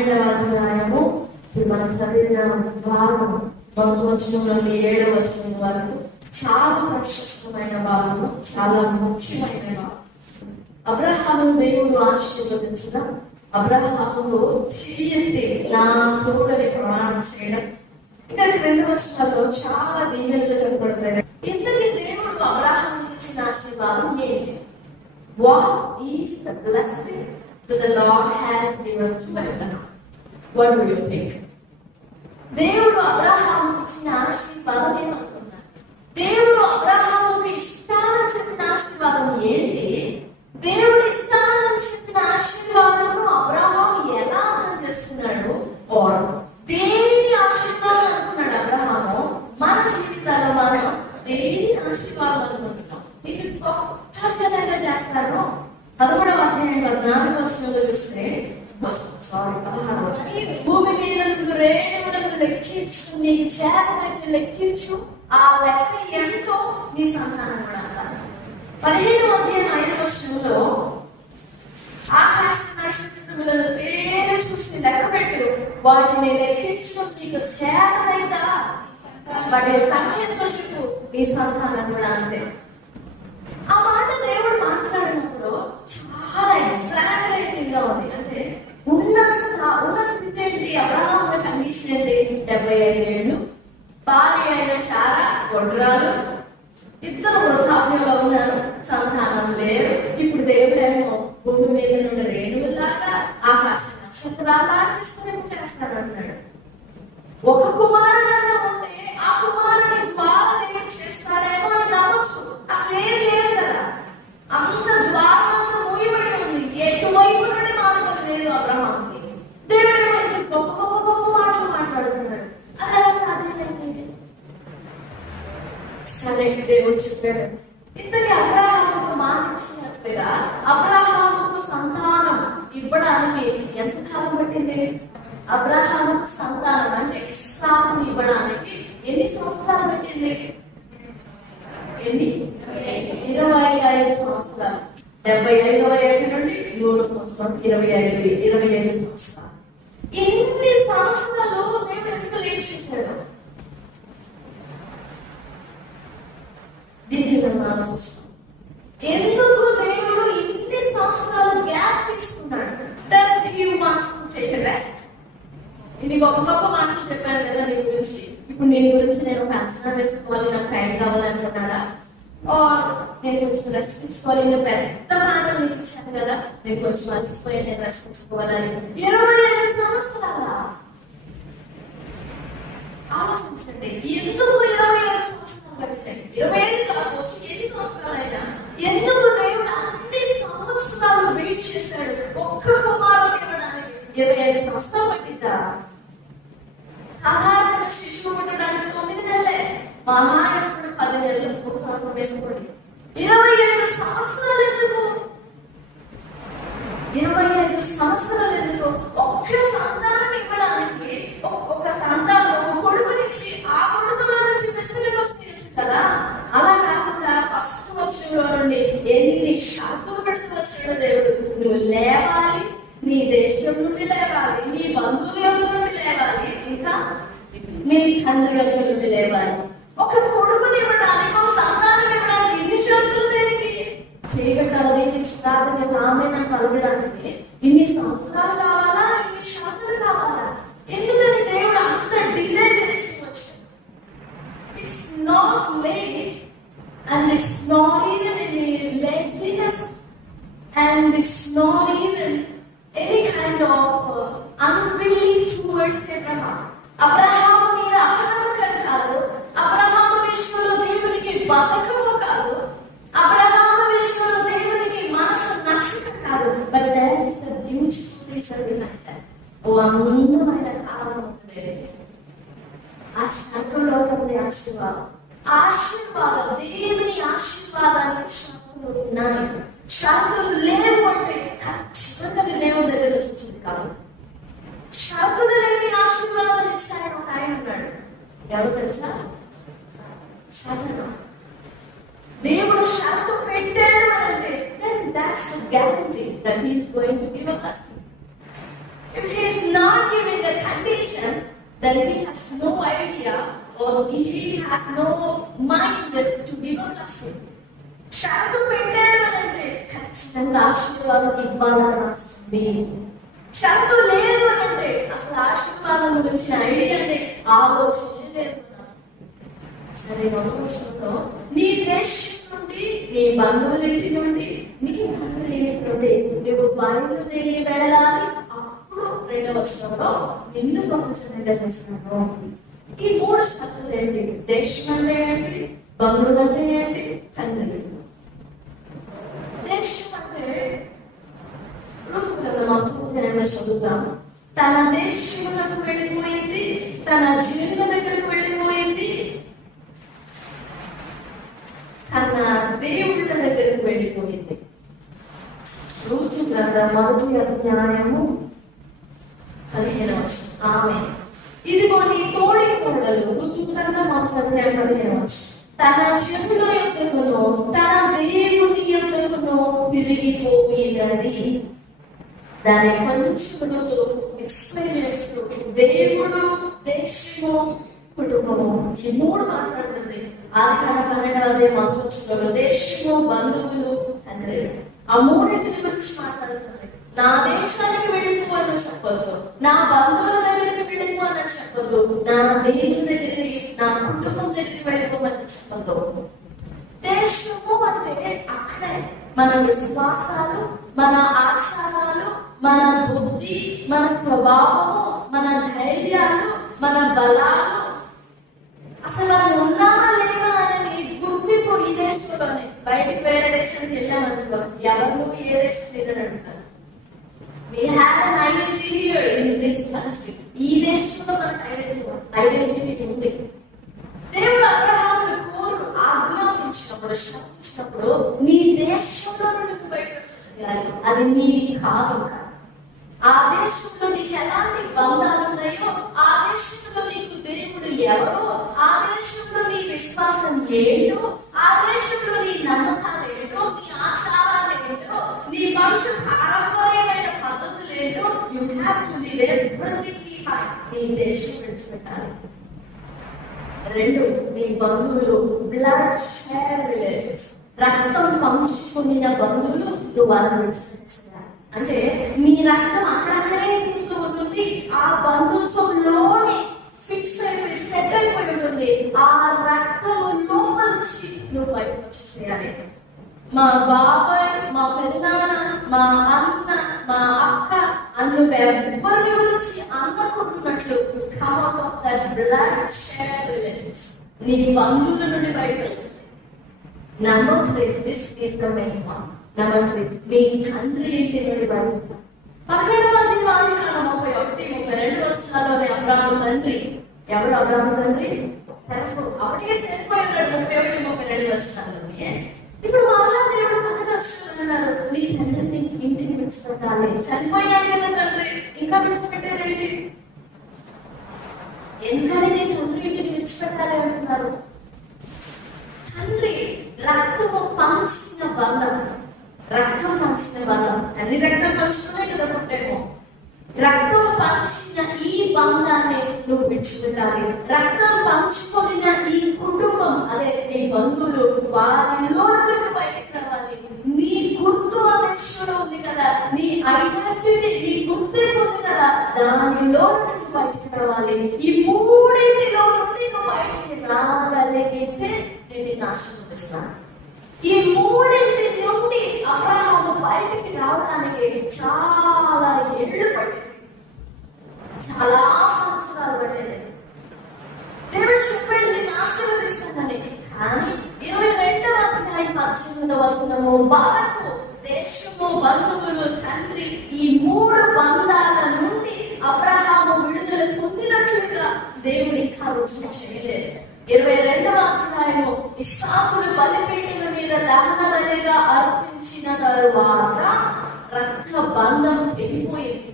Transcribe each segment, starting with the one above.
12వ అధ్యాయము ఇప్పుడు మనం చదివిన భాగం 1వ వచనం నుండి 7వ వచనం వరకు చాలా ప్రశస్తమైన భాగము, చాలా ముఖ్యమైన భాగం. అబ్రహాము దేవుడు ఆశీర్వదించిన అబ్రహామును చెయ్యెత్తి నా తోడని ప్రమాణం చేయడం. ఇంకా 2 వచనాల్లో చాలా దీవెనలు కనపడతాయి. ఇంతకీ దేవుడు అబ్రహాముకి ఇచ్చిన ఆశీర్వాదం ఏంటి? What is the blessing that the Lord has given to Abraham? What do you think? దేవుడు అబ్రహాముకి ఇచ్చిన ఆశీర్వాదం ఏమనుకున్నారు? దేవుడు అబ్రహాముకి ఇస్తానని చెప్పిన ఆశీర్వాదం ఏంటి? దేవుడు ఇస్తానని చెప్పిన ఆశీర్వాదము అబ్రహాము ఎలా అర్థం చేస్తున్నాడు? ఆర్ దేని ఆశీర్వాదం అనుకున్నాడు అబ్రహాము? మన జీవితాల్లో మనం దేని ఆశీర్వాదం అనుకుంటున్నాం? ఇది గొప్ప జనంగా చేస్తాడు. 13వ అధ్యాయం 14వ వచనంలో చూస్తే 16వ వచనం, భూమి మీద రేణువులను లెక్కించు, నీ చేపలను లెక్కించు, ఆ లెక్క ఎంతో నీ సంతానం కూడా అంటారు. 15వ అధ్యాయం 5వ వచనంలో ఆకాశ నక్షత్రములను పేరు చూసి లెక్క పెట్టు, వాటిని లెక్కించడం నీకు చేతనైతా, వాటి సంఖ్యతో చెప్పు, నీ సంతానం కూడా అంతే. ఆ మాట దేవుడు మాట్లాడినప్పుడు చాలా ఎగ్జాగరేటింగ్ గా ఉంది. అంటే ఉన్న స్థితి ఏంటి? అబ్రహాం కండిషన్ ఏంటి? 75 ఏళ్ళు, భార్య అయిన శారా గొడ్రాలు, ఇద్దరు వృద్ధాప్యంలో ఉన్నారు, సంతానం లేరు. ఇప్పుడు దేవుడేమో భూమి మీద నుండి రేణువులాగా ఆకాశ నక్షత్రాలాగా విస్తరించేస్తానన్నాడు. ఒక కుమారుడు ఉంటే ఆ కుమారుని ద్వారా దేవుడు చేస్తాడేమో అని నమ్మచ్చు. అసలేం లేదు కదా, అంత ద్వారంతో మూయబడి ఉంది, ఎటువైపు నుండి మార్గం లేదు అబ్రహాంకి. దేవుడేమో ఇంత గొప్ప గొప్ప గొప్ప మాటలు మాట్లాడుతున్నాడు. అది ఎలా సాధ్యమైంది? సరే, దేవుడు చెప్పాడు. ఇంతకీ అబ్రహాముకు మాట ఇచ్చినట్లుగా అబ్రహాముకు సంతానం ఇవ్వడానికి ఎంత కాలం పట్టింది? అబ్రహాముకు సంతానం అంటే ఇస్సాకుని ఇవ్వడానికి ఎన్ని సంవత్సరాలు పట్టింది? 25 సంవత్సరాలు. 75వ ఏట నుండి 3 సంవత్సరాలు, 25 సంవత్సరాలు. ఎన్ని సంవత్సరాలు దేవుడు ఎందుకు లేట్ చేశాడు? దీన్ని మనం చూస్తాం. ఎందుకు దేవుడు ఇన్ని సంవత్సరాలు గ్యాప్ తీసుకున్నాడు? Does he wants to take a rest? ఇది గొప్ప గొప్ప మాటలు చెప్పాను కదా నీ గురించి. ఇప్పుడు నీ గురించి నేను ఒక అంచనా వేసుకోవాలి, నాకు టైం కావాలనుకున్నాడా? నేను కొంచెం రెస్ట్ తీసుకోవాలి, నేను పెద్ద మాటలు నీకు ఇచ్చాను కదా, నేను కొంచెం అలసిపోయి నేను రెస్ట్ తీసుకోవాలని 25 సంవత్సరాల ఆలోచించండి. ఎందుకు 25 సంవత్సరాలు పట్టినాయి? 25 కాకపోవచ్చు, ఎన్ని సంవత్సరాలైనా ఎందుకు దేవుడు అన్ని సంవత్సరాలు వెయిట్ చేశాడు? ఒక్క కుమారుడు ఇవ్వడానికి 25 సంవత్సరాలు పట్టిందా? సాధారణంగా శిశువు పుట్టడానికి 9 నెలలే, మహాయసుడు 10 నెలలు, 1 సంవత్సరం వేసుకోండి. 25 సంవత్సరాలు ఎందుకు? 25 సంవత్సరాలు ఎందుకు? ఒక్క సంతానం ఇవ్వడానికి, ఒక సంతానం ఒక కొడుకునిచ్చి ఆ కొడుకులో నుంచి విస్తరణ వస్తుంది కదా. అలా కాకుండా ఫస్ట్ వచ్చిన నుండి ఎన్ని షరతులు పెడుతూ వచ్చాడు దేవుడు. నువ్వు లేవాలి, నీ దేశం నుండి లేవాలి, నీ బంధువుల నుండి లేవాలి, ఇంకా నీ తండ్రి యొక్క నుండి లేవాలి. ఒక కొడుకుని ఇవ్వడానికి, ఒక సంతానం ఇవ్వడానికి ఇన్ని షరతులు దేనికి? చేయగట్టాలి ప్రార్థన ఆమె నాకు అడగడానికి ఇన్ని సంవత్సరాలు కావాలా? ఇన్ని షరతులు కావాలా? ఎందుకని దేవుడు అంత డిలే చేస్తూ వచ్చాడు? It's not late and it's not even any laziness and it's not even any kind of unbelief towards Abraham. Abraham మీద అపనమ్మకం కాదు, అబ్రహాము విషయంలో దేవునికి బద్ధకము కాదు, అబ్రహాము విషయంలో దేవునికి మనసు నచ్చక కాదు. But there is a beautiful reason behind that. ఓ అందమైన కారణం ఉంది. ఆ శాంతంలో ఉంది ఆశీర్వాదం. ఆశీర్వాదం, దేవుని ఆశీర్వాదానికి శాంతులు ఉన్నాయి. షరతులు లేవు అంటే ఖచ్చితంగా దేవుని దగ్గర వచ్చింది కాదు. షరతులు లేని ఆశీర్వాదాలు ఇచ్చాయని ఒక ఆయన ఉన్నాడు. ఎవరు తెలుసా? దేవుడు షరతు పెట్టాడు అంటే then that's the guarantee that he is going to give a blessing. If he is not giving a condition, then he has no idea or he has no mind to give a blessing. షరతు పెట్టాడు అంటే ఖచ్చితంగా ఆశీర్వాదం ఇవ్వాలని వస్తుంది. షరతు లేదు అంటే అసలు ఆశీర్వాదం గురించి ఐడియా అంటే ఆలోచన లేదు. సరే, గమనించడంతో నీ దేశం నుండి, నీ బంధువుల ఇంటి నుండి, నీ తండ్రి ఇంటి నుండి నువ్వు బయలుదేరి వెళ్ళాలి. అప్పుడు 2వ వచనంలో నిన్ను పంపించకుండా చేస్తున్నాను. ఈ 3 షరతులు ఏంటి? దేశం అంటే ఏంటి? బంధువులు అంటే ఏంటి? తండ్రి. దేశం అంటే ఋతు కదా, మనం చదువుతాము. తన దేశములకు వెళ్ళిపోయింది, తన జీవుల దగ్గరకు వెళ్ళిపోయింది, తన దేవుళ్ళ దగ్గరకు వెళ్ళిపోయింది. ఋతు గ్రంథం 1వ అధ్యాయము 15వ వచనం. ఆమె ఇదిగో నీ తోడి కోడలు. ఋతు గ్రంథం 1వ అధ్యాయం 15వ వచనం. తన చెవుల యొద్దకును తన దేవుని యొద్దకును తిరిగిపోయినది. దాని కొంచెంతో ఎక్స్ప్లెయిన్ చేస్తూ దేవుడు, దేశము, కుటుంబము ఈ 3 మాట్లాడుతుంది. ఆదికాండం 12వ అధ్యాయం 1వ వచనంలో దేశము, బంధువులు, తండ్రి ఆ 3 గురించి మాట్లాడుతుంది. నా దేశానికి వెళ్ళిపోవాలని చెప్పొద్దు, నా బంధువుల దగ్గరికి వెళ్ళిపోవాలని చెప్పొద్దు, నా దేవుని దగ్గరికి, నా కుటుంబం దగ్గరికి వెళ్ళిపోవాలని చెప్పొద్దు. దేశము అంటే అక్కడే మన విశ్వాసాలు, మన ఆచారాలు, మన బుద్ధి, మన స్వభావము, మన ధైర్యాలు, మన బలాలు, అసలు మనం ఉన్నామా లేమా అని గుర్తింపు ఈ దేశంలోనే. బయటికి వేరే దేశానికి వెళ్ళామనుకో, ఎవరు నువ్వు ఏ దేశం లేదని అడుగుతారు. We have an identity here in this country. ఈ దేశంలో మనకు ఐడెంటిటీ ఉంది. దేవుడు అబ్రహామును కోరు ఆజ్ఞాపించినప్పుడు, శపించినప్పుడు నీ దేశంలో నుండి బయటకు వచ్చేసేయాలి. అది నీది కాదు. ఆ దేశంలో నీకు ఎలాంటి బంధాలు ఉన్నాయో, ఆ దేశంలో నీకు దేవుడు ఎవరో, ఆ దేశంలో నీ విశ్వాసం ఏంటో, ఆ దేశంలో నీ నమ్మకాలు ఏంటో, నీ ఆచారాలు ఏంటో, నీ వంశ పారంపర్యమైన పద్ధతులు ఏంటో, you have to leave everything behind. నీ దేశం విడిచిపెట్టాలి. 2, నీ బంధువులు, బ్లడ్ షేర్ రిలేటివ్స్, రక్తం పంచుకున్న బంధువులు నువ్వు వాళ్ళని విడిచిపెట్టాలి. అంటే నీ రక్తం అక్కడక్కడే తిరుగుతూ ఉంటుంది, ఆ బంధుత్వంలోని ఫిక్స్ అయిపోయి సెట్ అయిపోయి ఉంటుంది. ఆ రక్తం లోపలించి నువ్వు బయటకు వచ్చేసేయాలి. మా బాబాయ్, మా పెదనాన్న, మా అన్న, మా అక్క అన్ను ఎవరి గురించి అందకుంటున్నట్లు come out of that blood share relatives. నీ బంధువుల నుండి బయటకు వచ్చేసి. Number 3, this is the main one. Number 3, నీ తండ్రి ఇంటి నుండి బయటకు. 11వ అధ్యాయం 31-32 వచనాల్లోనే అబ్రాహాము తండ్రి. ఎవరు అబ్రాహాము తండ్రి? అప్పటికే చనిపోయినాడు. 31-32 వచనాల్లోనే. ఇప్పుడు మళ్ళా దేవుడు 12వ వచనంలో అన్నారు, నీ తండ్రిని ఇంటిని విడిచిపెట్టాలి. చనిపోయినాడు కదా తండ్రి, ఇంకా విడిచిపెట్టేదేంటి? ఎందుకని నీ తండ్రి ఇంటిని విడిచిపెట్టాలి అంటున్నారు? తండ్రి రక్తము పంచిన బంధం, రక్తం పంచిన బంధం, తండ్రి రక్తం పంచుకునే కదా పుట్టేమో. రక్తం పంచిన ఈ బంధాన్ని నువ్వు విడిచిపెట్టాలి. రక్తం పంచుకొనిన ఈ కుటుంబం, అదే నీ బంధువులు, వారిలో నుండి బయటకు రావాలి. నీ గుర్తు ఆ దేశంలో ఉంది కదా, నీ ఐడెంటిటీ, నీ గుర్తింపు ఉంది కదా, దానిలో నుండి బయటకు రావాలి. ఈ 3 నుండి నువ్వు బయటికి రాగలిగితే నేను నిన్ను ఆశీర్వదిస్తాను. ఈ 3 నుండి అబ్రహాము బయటికి రావడానికి చాలా ఏళ్ళు పట్టింది, చాలా సంవత్సరాలు పట్టింది. దేవుడు చెప్పాడు నిన్ను ఆశీర్వదిస్తానని. కానీ 22వ అధ్యాయం 18వ వచనము వరకు దేశము, బంధువులు, తండ్రి ఈ 3 బంధాల నుండి అబ్రహాము విడుదల పొందినట్లుగా దేవుడు ఇంకా రుజువు చేయలేదు. 22వ అధ్యాయము ఇస్సాకును బలిపీఠం మీద దహన బలిగా అర్పించిన తరువాత రక్త బంధం తెగిపోయింది.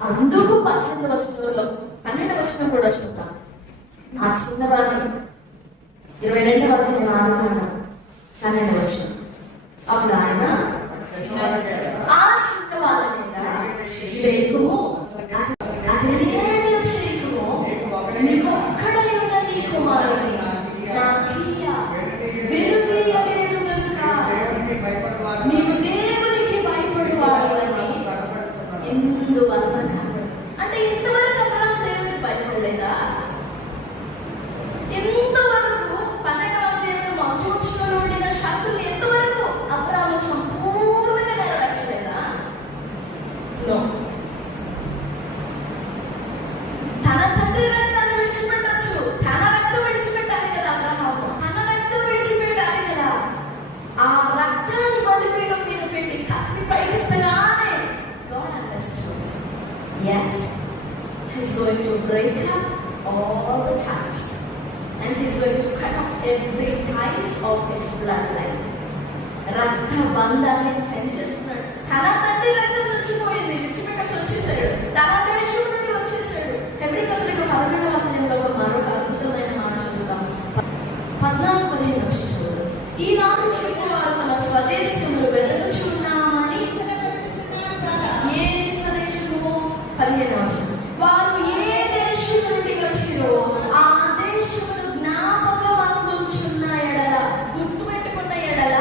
అందుకు 18వ వచనంలో 12వ వచనం కూడా చూద్దాం. ఆ చిన్నవాణి 22వ అధ్యాయం 12వ వచనం. అప్పుడు ఆయన ఆ చిన్నవాళ్ళ మీద చెయ్యి వేయకుము, అతనిది Yes, he's going to break up all the ties, and he's going to cut off every ties of his bloodline. రక్త బంధాన్ని తెంచేస్తున్నాడు. తన తండ్రి రక్తం చచ్చిపోయింది, విడిచిపెట్టాల్సి వచ్చేసాడు, తన దేశం నుండి వచ్చేసాడు. హెబ్రీ పత్రిక 11వ అధ్యాయంలో మరొక అద్భుతమైన మాట చదువుతాం. 14-15 చదువుతాం. ఈనాడు చెప్పేవారు మన స్వదేశంలో వెదలుచున్నామని. ఏ స్వదేశము? 15 వారు ఏ దేశం నుండి వచ్చిరో ఆ దేశమును జ్ఞాపకం అందుచున్న ఎడల, గుర్తు పెట్టుకున్న ఎడల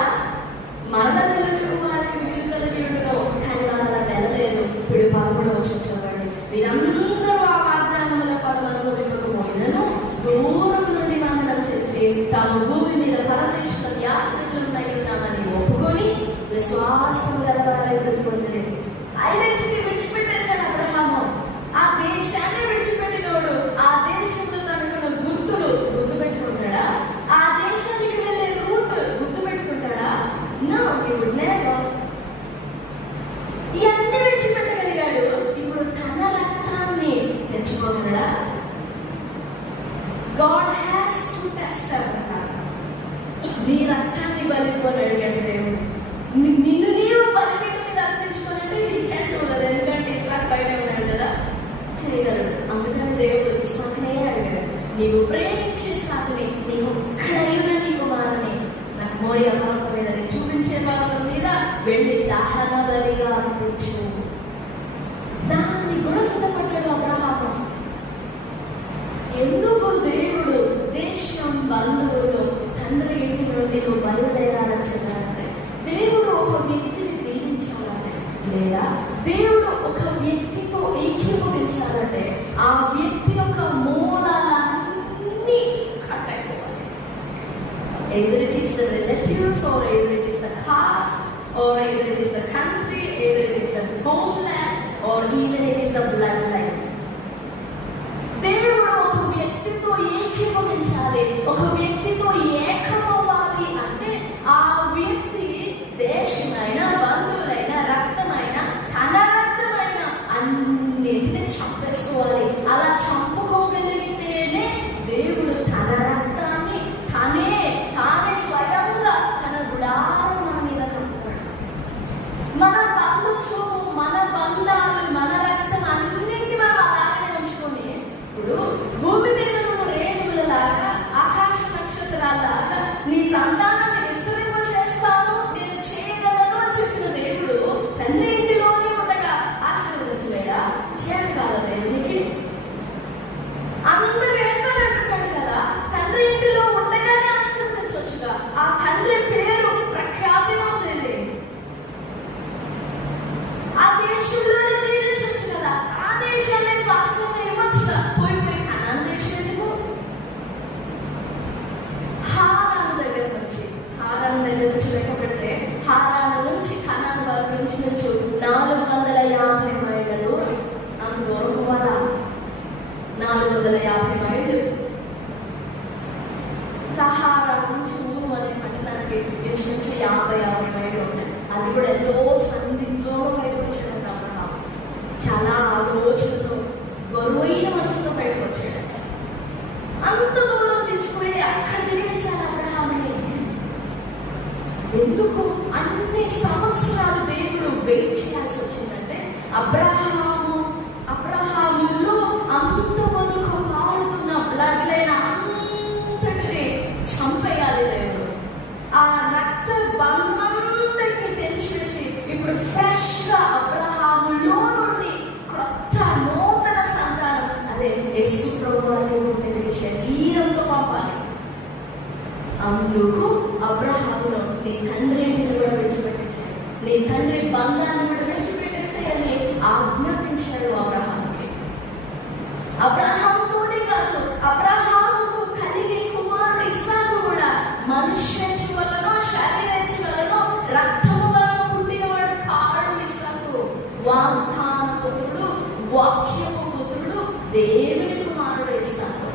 మరణ వెలుగు వారికి వీలు కలిగినో. కానీ వారు అలా వెళ్ళలేదు. ఇప్పుడు 11వ వచనం చూడండి. వీరందరూ ఆ వాగ్దానముల ఫలం అనుభవింపకపోయినను దూరం నుండి వందనం చేసి తాము భూమి మీద పరదేశంలో యాత్రికులై ఉన్నామని ఒప్పుకొని విశ్వాసం గలవారై బ్రతికొందిరి. ఐడెంటిటీ విడిచిపెట్టేశాడు అబ్రహాము. ఆ దేశాన్ని విడిచిపెట్టినోడు ఆ దేశంలో తనకున్న గుర్తులు గుర్తుపెట్టుకుంటాడా? ఆ దేశానికి వెళ్ళే రూట్ గుర్తుపెట్టుకుంటాడా? No, he would never. ఇవన్నీ విడిచిపెట్టగలిగాడు. ఇప్పుడు తన రక్తాన్ని తెచ్చుకోగలడా? God has to test Abraham. నీ రక్తాన్ని బలికొని అడిగాడు దేవుడు. నిన్ను నీవు బలిపీఠం మీద అర్పించుకోనంటే he can do that. ఎందుకంటే ఇస్సాకు బయట ఉన్నాడు కదా, చేయగలడు. అందుకని దేవుడు ఇస్సాకునే అడిగాడు, నీవు ప్రేమించే ఇస్సాకుని, నీకు ఒక్కడైనా నీ కుమారుని నాకు మోరియా పర్వతం మీద, నేను చూపించే పర్వతం మీద వెళ్ళి దహన బలిగా అర్పించు. దాన్ని కూడా సిద్ధపడ్డాడు అబ్రహాము. ఎందుకు దేవుడు దేశం, బంధువులు, తండ్రి ఇంటి నుండి నువ్వు బయలుదేరాలని చెప్పాలంటే, దేవుడు ఒక వ్యక్తిని దీవించాలంటే, లేదా దేవుడు ఒక వ్యక్తితో ఏకీభవించాలంటే ఆ వ్యక్తి యొక్క మూలాలన్నీ కట్ అయిపోవాలి. Either it is the relatives, or either it is the caste, or either it is the country, either it is the homeland, or even it is the bloodline. దేవుడు ఒక వ్యక్తితో ఏకీభవించాలి, ఒక వ్యక్తితో ఏకమవ్వాలి అంటే ఆ వ్యక్తి దేశమైన, బంధువులైన, రక్తమైన, తన రక్తమైన అన్నిటిని చంపేసుకోవాలి. అలా చంపుకోగలిగితేనే దేవుడు తన రక్తాన్ని తానే స్వయంగా తన గుడారం మన మీద కప్పుతాడు. మన బంధుత్వము, మన బంధాలు, మన రక్తం అన్నింటినీ మనం అలాగే ఉంచుకొని, ఇప్పుడు భూమి మీద నువ్వు రేణువులలాగా, ఆకాశ నక్షత్రాలలాగా నీ సంతానాన్ని విస్తరింప చేస్తాను, నేను చేయగలను అని చెప్పిన దేవుడు తండ్రి ఇంటిలోనే ఉండగా ఆశీర్వదించలేడా? చేతకాల దేవునికి అందరూ వేస్తాడంటున్నాడు కదా. తండ్రి ఇంటిలో ఉండగానే ఆశీర్వదించవచ్చుగా. ఆ తండ్రి పేరు ప్రఖ్యాతి ఉంది. ఆ దేశంలోనే దీవించవచ్చు కదా. ఆ దేశాన్ని స్వాస్థ్యంగా ఇవ్వచ్చుగా. పోయి కనాన్ దేశం ఎందుకు? హారాన్ దగ్గర నుంచి లెక్క పెడితే హారాన్ నుంచి కనాన్ వారి నుంచి 450 మైళ్ళ దూరం. అంత దూరం పోవాలా? 450 మైళ్ళు. హారాన్ నుంచి ఊరు అనే పట్టణానికి ఇంచుమించు 50 మైళ్ళు ఉంటాయి. అది కూడా ఎంతో సందిగ్ధంగా బయటకు వచ్చాడంట అబ్రహాము. చాలా ఆలోచనతో, బరువైన మనసుతో బయటకు వచ్చాడంట. అంత దూరం తీసుకువెళ్ళి అక్కడ దీవించాలి అబ్రహాముని. ఎందుకు అన్ని సంవత్సరాలు దేవుడు వెయిట్ చేయాల్సి వచ్చిందంటే, అబ్రహాములో అంతవరకు పారుతున్న బ్లడ్ లైన్ అంతటిని చంపేయాలి దేవుడు. ఆ రక్త బంధంతటిని తెంచివేసి ఇప్పుడు ఫ్రెష్ గా అబ్రహాములో నుండి కొత్త నూతన సంతానం, అదే యేసు ప్రభువు శరీరంతో పంపాలి. అందుకు అబ్రహామును నీ తండ్రి ఇంటిని కూడా విడిచిపెట్టేశాడు, నీ తండ్రి బంధాన్ని కూడా విడిచిపెట్టేసేయని ఆజ్ఞాపించాడు అబ్రహాముకి. అబ్రహాముతోనే కాదు, అబ్రహాముకు కలిగే కుమారుడు ఇస్సాకు కూడా మనుష్యేచ్ఛ వలనో, శరీరేచ్ఛ వలనో, రక్తము వలన పుట్టినవాడు కాడు. ఇస్సాకు వాగ్దాన పుత్రుడు, వాక్యము పుత్రుడు, దేవుని కుమారుడు ఇస్సాకు.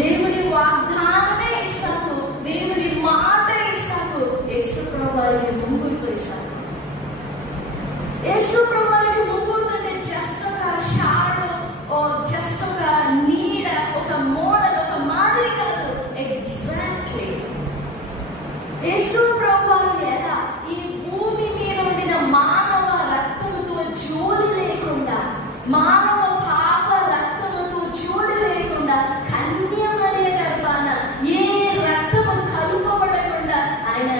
దేవుని వాగ్దానమే ఇస్సాకు, దేవుని మాట ఇస్సాకు. యేసు ప్రభువారికి ముంగురుతో ఇస్సాకు. యేసు ప్రభువారికి ముంగురు అంటే జస్ట్ ఒక మానవ పాప రక్తముతో జోడి లేకుండా కన్యమరియ గర్భాన ఏ రక్తము కలుపబడకుండా ఆయన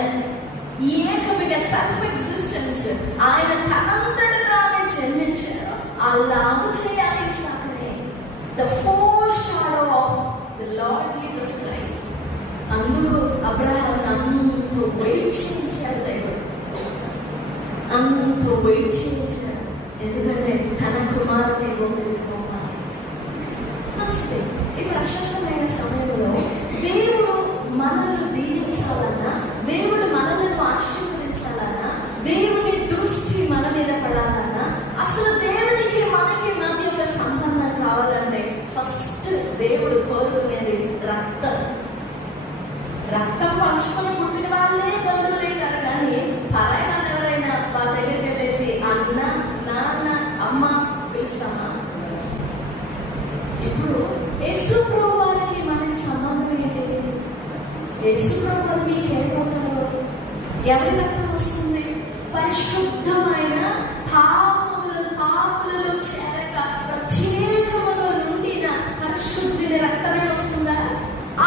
ఏకమిక సెల్ఫ్ ఎగ్జిస్టెన్స్ ఆయన తనంతటగానే జన్మించారు. అలాగు చేయాలి సానే the foreshadow of the Lord Jesus Christ. అందుకు అబ్రహాం అంత వెయిట్ చేయించాడు దేవుడు, అంత వెయిట్ చేయించాడు. ఎందుకంటే తన కుమారుని భూమికి పంపాలి. మంచిది. ఈ ప్రశస్తమైన సమయంలో దేవుడు మనల్ని దీవించాలన్నా, దేవుడు మనల్ని ఆశీర్వదించాలన్నా, దేవుని దృష్టి మన మీద పడాలన్నా, అసలు దేవునికి మనకి మధ్య ఒక సంబంధం కావాలంటే ఫస్ట్ దేవుడు కోరుకునేది రక్తం. రక్తం పంచుకొని పుట్టిన వాళ్ళే బంధువులు అవుతారు, కానీ పరాయి వాళ్ళు ఎవరైనా వాళ్ళ దగ్గరికి వెళ్ళేసి అన్న, నాన్న, అమ్మ పిలుస్తామా? ఇప్పుడు యేసు ప్రభు వారికి మనకి సంబంధం ఏంటి? యేసు ప్రభు వారు మీకు వెళ్ళిపోతారు. ఎవరి రక్తం వస్తుంది? పరిశుద్ధమైన పాపులలో చేరక ప్రత్యేకముగా నుండిన పరిశుద్ధుని రక్తమే వస్తుందా?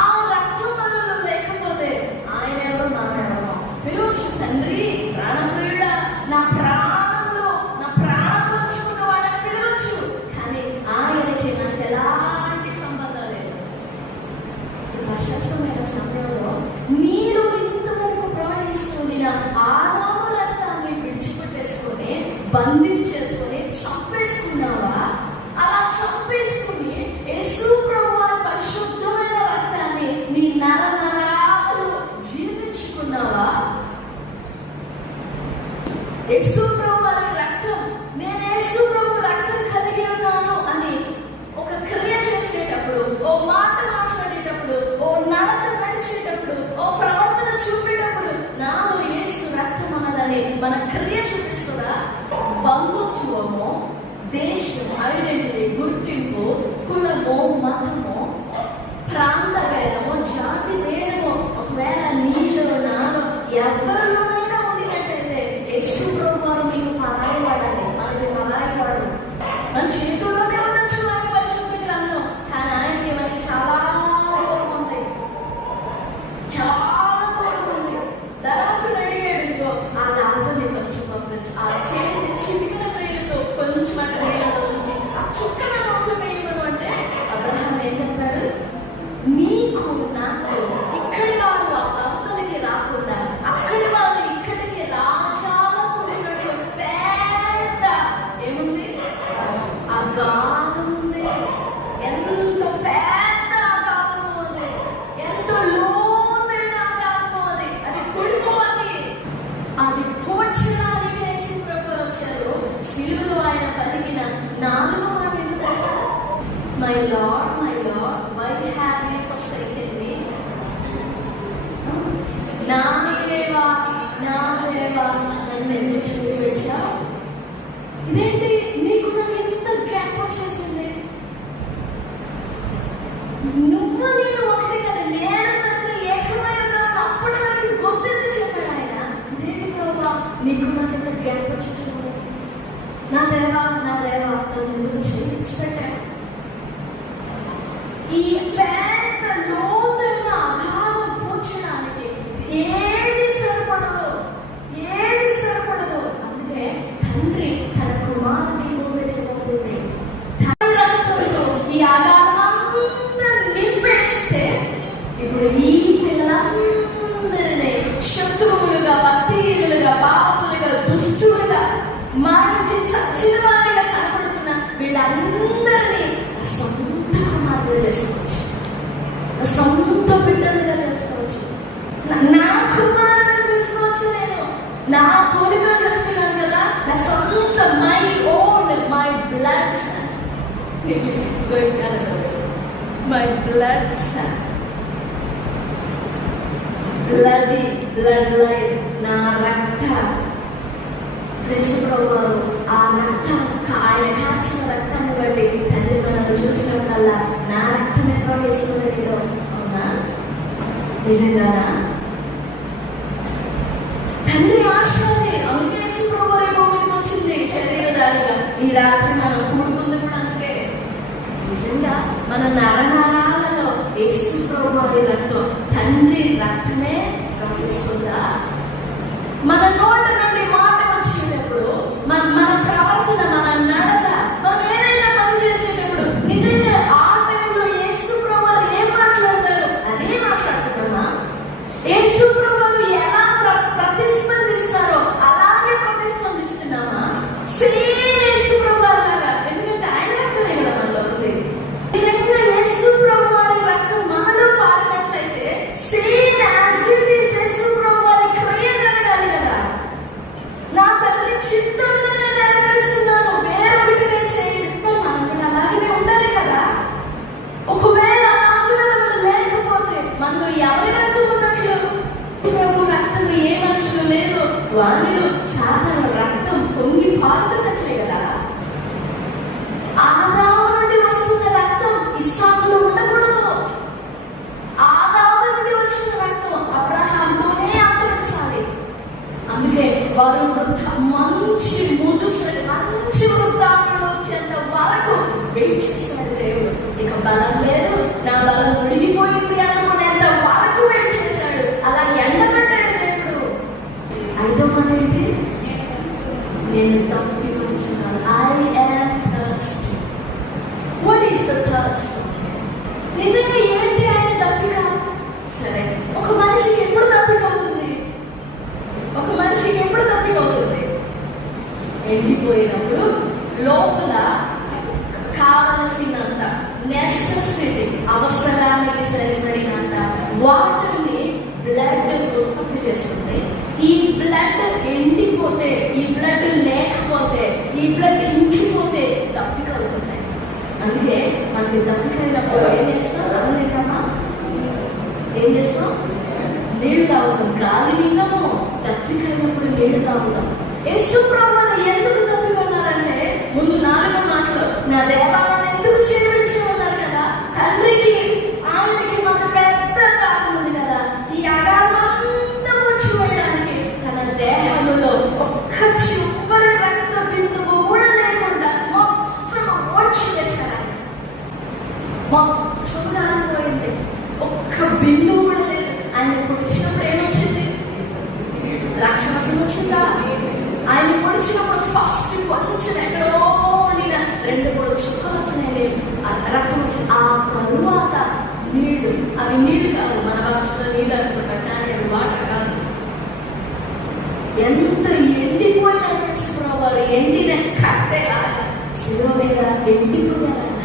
ఆ రక్తం మనలో లేకపోతే ఆయన ఎవరు, మనం ఎవరు? పిలవచ్చు, తండ్రి ప్రాణప్రియుడా, నా ప్రాణంలో నా ప్రాణం వచ్చుకున్న వాడని పిలవచ్చు, కానీ ఆయనకి నాకు ఎలాంటి సంబంధం లేదు. ప్రశస్తమైన సమయంలో నీరు ఇంతవరకు ప్రవహిస్తుంది, ఆదాము రక్తాన్ని విడిచిపెట్టేసుకొని బంధించేసుకొని చంపేసుకున్నావా? అలా చంపేసుకుని యేసు ప్రభువు పరిశుద్ధమైన రక్తాన్ని నీ నరనరాలు జీవించుకున్నావా? యేసు ప్రభు వారి రక్తం, నేను యేసు ప్రభు రక్తం కలిగి ఉన్నాను అని ఒక క్రియ చేసేటప్పుడు, ఓ మాట మాట్లాడేటప్పుడు, ఓ నడత నడిచేటప్పుడు, ఓ ప్రవర్తన చూపేటప్పుడు నాలో యేసు రక్తం అన్నదని మన క్రియ చూపిస్తుందా? బంధుత్వము, దేశం, ఐడెంటిటీ, గుర్తింపు, కులము, మతము, ప్రాంత భేదము, జాతి భేదము ఒకవేళ నీలో నాలో ఎవరిలోనైనా ఉండినట్టయితే యేసు ప్రభు వారు మీకు పరాయి వాడండి. మనకి పరాయి వాడు. మన చేతుల్లోనే ఉండొచ్చు మనకి పరిశుద్ధ గ్రంథం, కానీ ఆయనకి మనకి చాలా దూరం ఉంది, చాలా దూరం ఉంది. ధనవంతుడు అడిగాడు, ఇదిగో ఆ లాజర్ని కొంచెం పంపించు, ఆ చేతి చిటికిన వేలుతో కొంచెం అట్ట నీళ్ళలో ఉంచి ఆ చుక్కన నోట్లు వేయమను అంటే అబ్రహాం ఏం చెప్పాడు? నీకు నాకు ఇక్కడి వాళ్ళు అవతలికి రాకుండా అక్కడి వాళ్ళు ఇక్కడికి రాజాలకున్నట్లు పెద్ద ఏముంది? అగాధం ఉంది. ఎంత పెద్ద అగాధము ఉంది, ఎంతో లోతైన అగాధము అది. అది కుడిపోవాలి. అది పోడ్చడానికి యేసు ప్రభు వచ్చారు. సిలువలో ఆయన పలికిన 4వ మాట ఏంటి తెలుసా? My Lord, why have you forsaken me? నా దేవా, నన్ను ఎందుకు చదివించావు? ఇదేంటి నీకు నాకు ఎంత గ్యాప్ వచ్చేసింది? నువ్వు నేను ఒకటి కదా, నేను తండ్రి ఏకమై ఉన్నాను. అప్పటి వరకు గొంతెత్తి చెప్పాడు ఆయన. ఇదేంటి ప్రభా నీకు నాకు ఎంత గ్యాప్ వచ్చేసింది? నా దేవా నన్ను ఎందుకు చేయించిపెట్టాడు? ఈ పెద్ద లోతైన అగాధం పూడ్చడానికి ఏది సరిపడదు. అందుకే తండ్రి తన కుమారుని భూమికి తన రక్తంతో ఈ అగాధమంతా నింపేస్తే ఇప్పుడు ఈ పిల్లలందరినీ శత్రువులుగా, భక్తిహీనులుగా, పాపులుగా, దుష్టులుగా మారించి చచ్చిన వారిగా కనపడుతున్న వీళ్ళందరినీ సొంత కుమారులుగా చేసుకోవచ్చు, సొంత బిడ్డలుగా చేసుకోవచ్చు. నా కుమారుడు చేసుకోవచ్చు. నేను నా పోలిక చేస్తున్నాను కదా, నా సొంత my own, my blood son. My blood son, blood line, నా రక్త ప్రభువారు ఆ రక్తం, ఆయన కాచిన రక్తాన్ని బట్టి తండ్రి మనల్ని చూసినప్పుడల్లా నా రక్తమే ప్రవహిస్తుంది నీలో. అవునా? నిజంగానా? తండ్రి ఆశ అందుకే ప్రభువారి భూమికి వచ్చింది శరీరధారిగా. ఈ రాత్రి మనం కూడుకుంది మన నరనరాలలో యేసు ప్రభువారి రక్తం, తండ్రి రక్తమే ప్రవహిస్తుందా? మన నోట నుండి మాట వచ్చేటప్పుడు మన ప్రవర్తన, మన నడత, మనం ఏదైనా పని చేసేటప్పుడు నిజంగా ఆ టైంలో యేసు ప్రభువారు ఏం మాట్లాడతారు అదే మాట్లాడుతున్నామా? యేసు ప్రభువారు ఎలా ప్రతిస్పందిస్తారో అలాగే ప్రతిస్పందిస్తున్నామా? సేమ్ యేసు ప్రభువారు లాగా. ఎందుకంటే ఆయన రక్తమే కదా మనలో ఉంది. నిజంగా యేసు ప్రభువారి రక్తం మనలో పారినట్లయితే సేమ్ యాజ్ ఇట్ ఈస్ యేసు ప్రభువారి క్రియ జరగాలి కదా. నా తల్లి చిత్తంలో నేను నెరవేరుస్తున్నాను, వేరొకటి నేను చేయను. మనం కూడా అలాగే ఉండాలి కదా. ఒకవేళ అలాగే మనం లేకపోతే మనలో ఎవరి రక్తం ఉన్నట్లు? ప్రభు రక్తం ఏ మనుషులు లేదు, వారిలో సాధారణ రక్తం పొంగి పారుతున్నట్లే కదా. ఆదాము నుండి వస్తున్న రక్తం ఇస్సాకులో ఉండకూడదు. ఆదాము నుండి వచ్చిన రక్తం అబ్రహాంతోనే అంతరించాలి. అందుకే వారు మంచి ముదుసరి, మంచి వృద్ధాప్యంలో వచ్చేంత వరకు వెయిట్ చేశాడు దేవుడు. ఇక బలం లేదు, నా బలం ఉడిగిపోయింది అనుకునేంత వరకు వెయిట్ చేశాడు. అలా ఎండబడ్డాడు దేవుడు. ఐదో మాట ఏంటి? నేను తప్పి వచ్చున్నాను. I am thirsty. What is the thirst? నిజంగా ఏంటి ఆయన తప్పిక? సరే, ఒక మనిషికి ఎప్పుడు తప్పిక అవుతుంది? ఒక మనిషికి ఎప్పుడు తప్పిక అవుతుంది? ఎండిపోయినప్పుడు లోపల కావలసినంత నెసెసిటీ, అవసరానికి సరిపడినంత వాటర్ని బ్లడ్ ఉత్పత్తి చేస్తుంది. ఈ బ్లడ్ ఎండిపోతే, ఈ బ్లడ్ లేకపోతే, ఈ బ్లడ్ ఇంకిపోతే తప్పిక అవుతుంది. అందుకే మనకి తప్పిక అయినప్పుడు ఏం చేస్తాం? అన్నమా ఏం చేస్తాం? నీళ్లు తాగుతాం. గాలి మింగము, తప్పిక అయినప్పుడు నీళ్లు తాగుతాం. యేసు ప్రభువారు ఎందుకు తప్పి ఉన్నారంటే ముందు 4 మాటలు, నా దేవాలను ఎందుకు చేరువిడిచి ఉన్నారు కదా. తండ్రికి ఆయనకి మాకు పెద్ద కాలం ఉంది కదా, ఈ అగాధమంతా ముచ్చివేయడానికి తన దేహంలో ఒక్క చివరి రక్త బిందువు కూడా లేకుండా మొత్తం ఓడ్చి వేశారు. మొత్తం దానిపోయింది, ఒక్క బిందువు కూడా లేదు. ఆయన పొడిచినప్పుడు ఏమొచ్చింది? రాక్షసం వచ్చిందా? ఆయన పొడిచినప్పుడు ఫస్ట్ కొంచెం ఎక్కడో ఉండిన 2-3 చుక్కలు వచ్చినాయి, రక్తం వచ్చింది. ఆ తరువాత నీళ్లు, అవి నీళ్లు కాదు, మన భాషలో నీళ్ళు అనుకుంటాం, కానీ అవి వాటర్ కాదు. ఎంత ఎండిపోయిన వేసుకురావాలి, ఎండిన కట్టెలా శిలువ మీద ఎండిపోయారన్న.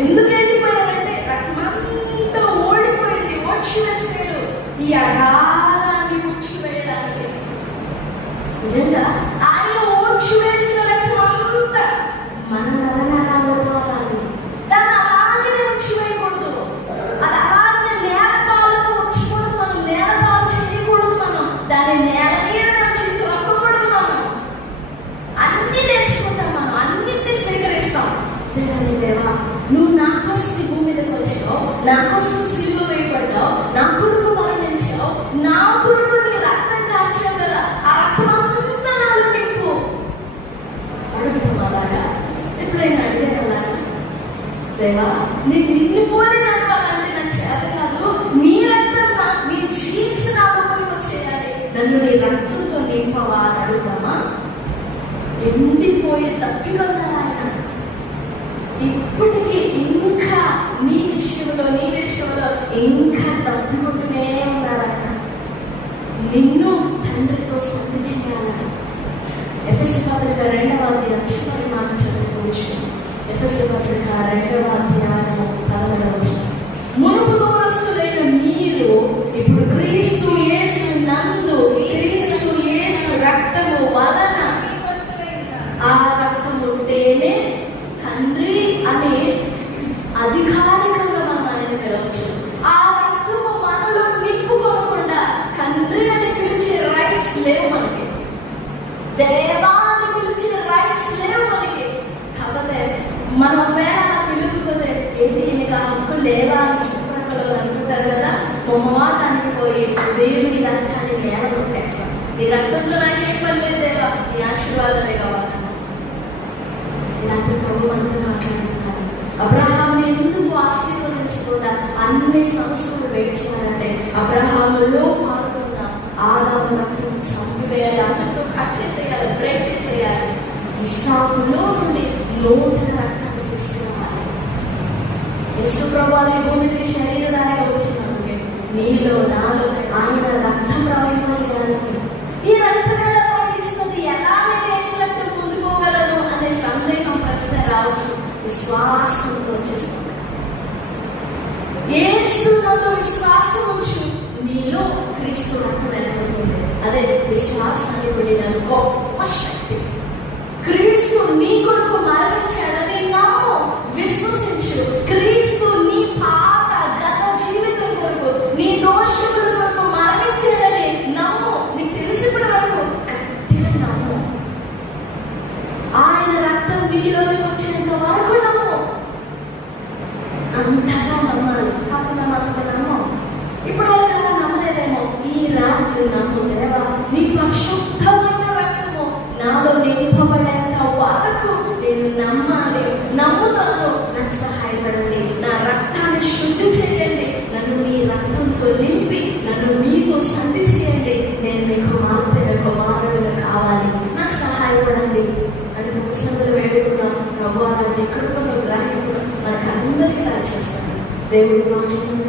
ఎందుకు ఎండిపోయారంటే రక్తం అంతా ఓడిపోయింది, వచ్చి వేసాడు ఈ అగాధాన్ని ముచ్చి వేయడానికి. నిజంగా ఆయన ఓడ్చి వేసిన రక్తం అంతా మన నరనరాల్లో పారాలి. దాన్ని అలాగే వచ్చి వేయకూడదు, అది అలాగే నేలపాలుగా వచ్చికూడదు. మనం నేలపాలు చేయకూడదు, మనం దాన్ని నేల మీద వచ్చి తొక్కకూడదు. మనం అన్ని నేర్చుకుంటాం, మనం అన్నింటినీ స్వీకరిస్తాం. దేవా, నువ్వు నా కోసం భూమి మీదకి వచ్చావు, నా కోసం సిలువ వేయబడ్డావు, నా కొరకు మరణించావు, నా కొరకు నీ రక్తం కాల్చావు కదా. ఆ రక్తం అంతా నాలో నింపు. అడుగుతాం అలాగా? ఎప్పుడైనా అడిగాను అలాగా? దేవా, నేను నిన్ను పోలి నడవాలంటే నాకు చేత కాదు, నీ రక్తం నీ జీన్స్ నాకు వచ్చేయాలి, నన్ను నీ రక్తంతో నింపవా అని అడుగుతామా? ఎండిపోయి తప్పికొన్నారు ఆయన. ఇప్పటికీ ఇంకా నీ విషయంలో ఇంకా తప్పికొంటూనే ఉన్నారు ఆయన. నిన్ను తండ్రితో సంధి చేయాలని. ఎఫెసీ పత్రిక 2వ అధ్యాయం చివరి మాట చదువుకోవచ్చు. ఎఫెసీ పత్రిక 2వ అధ్యాయం 11వ వచనం. మునుపు దూరస్తులైన మీరు ఇప్పుడు క్రీస్తు యేసు నందు, క్రీస్తు యేసు రక్తము వలన, ఆ రక్తము ఉంటేనే తండ్రి అని అధికారికంగా మనం ఆయన పిలవచ్చు. ఆ రక్తము మనలో నింపుకోకుండా తండ్రి అని పిలిచే రైట్స్ లేవు మనకి, దేవా అని పిలిచే రైట్స్ లేవు మనకి. కాకపోతే మనం వేళ పిలుపుకోతే ఏంటి నీకు ఆ హక్కు లేదా అని చుట్టుపక్కల అనుకుంటారు కదా. మొహమాటానికి పోయి దేవుని రక్తాన్ని నేల కొట్టేస్తాం. ఈ రక్తంతో నాకేం పని లేదు దేవా, ఈ ఆశీర్వాదాలే కావాలి. ఇలాంటి ప్రభు అంతా మాట్లాడుతున్నారు. అబ్రహాం ఎందుకు అన్ని సంవత్సరాలు వెయిట్ చేయాలంటే అబ్రహాములో పాల్గొన్న ఆదాము రక్తం చంపివేయాలి, అందరితో కట్ చేసేయాలి, బ్రేక్ చేసేయాలి. ఇస్సాకులో నుండి నూతన రక్తాన్ని తీసుకురావాలి. యేసు ప్రభువు ఈ భూమికి శరీరధారిగా వచ్చినందుకే నీలో నాలో ఆయన రక్తం ప్రవహింపజేయాలి. ఈ రక్తం ఎలా ప్రవహిస్తుంది, ఎలా నేను యేసు రక్తం పొందుకోగలను అనే సందేహం, ప్రశ్న రావచ్చు. విశ్వాసంతో చేస్తుంది. యేసునందు విశ్వాసం ఉంచు, నీలో క్రీస్తు రక్తం వెళ్ళిపోతుంది. అదే విశ్వాసాన్ని కూడిన గొప్ప శక్తి. క్రీస్తు నీ కొరకు మరణించాడని నమ్ము, విశ్వసించు. క్రీస్తు నీ పాత గత జీవితం కొరకు, నీ దోషముల కొరకు మరణించాడని నమ్ము. నీకు తెలిసినప్పటి వరకు గట్టిగా నమ్ము. ఆయన రక్తం నీలోకి వచ్చేంత వరకు నమ్ము. అంతగా నమ్మాలి. కాకుండా మాత్రం నమ్మం. ఇప్పుడు వరకు అలా నమ్మలేదేమో, ఈ రాత్రి నమ్ము. దేవా, నీ పరిశుద్ధమైన రక్తము నాలో నింపబడేంత వరకు నేను నమ్మాలి, నమ్ముతాను. నాకు సహాయపడండి, నా రక్తాన్ని శుద్ధి చేయండి, నన్ను మీ రక్తంతో నింపి నన్ను మీతో సంధి చేయండి. నేను మీ కుమార్తె కుమారుడు కావాలి, నాకు సహాయపడండి అని ముసలు వేడుకుందాం. ప్రభు అలాంటి కృపను గ్రహింపు మనకు అందరికీ దయచేస్తాను. దేవుడి మాటలను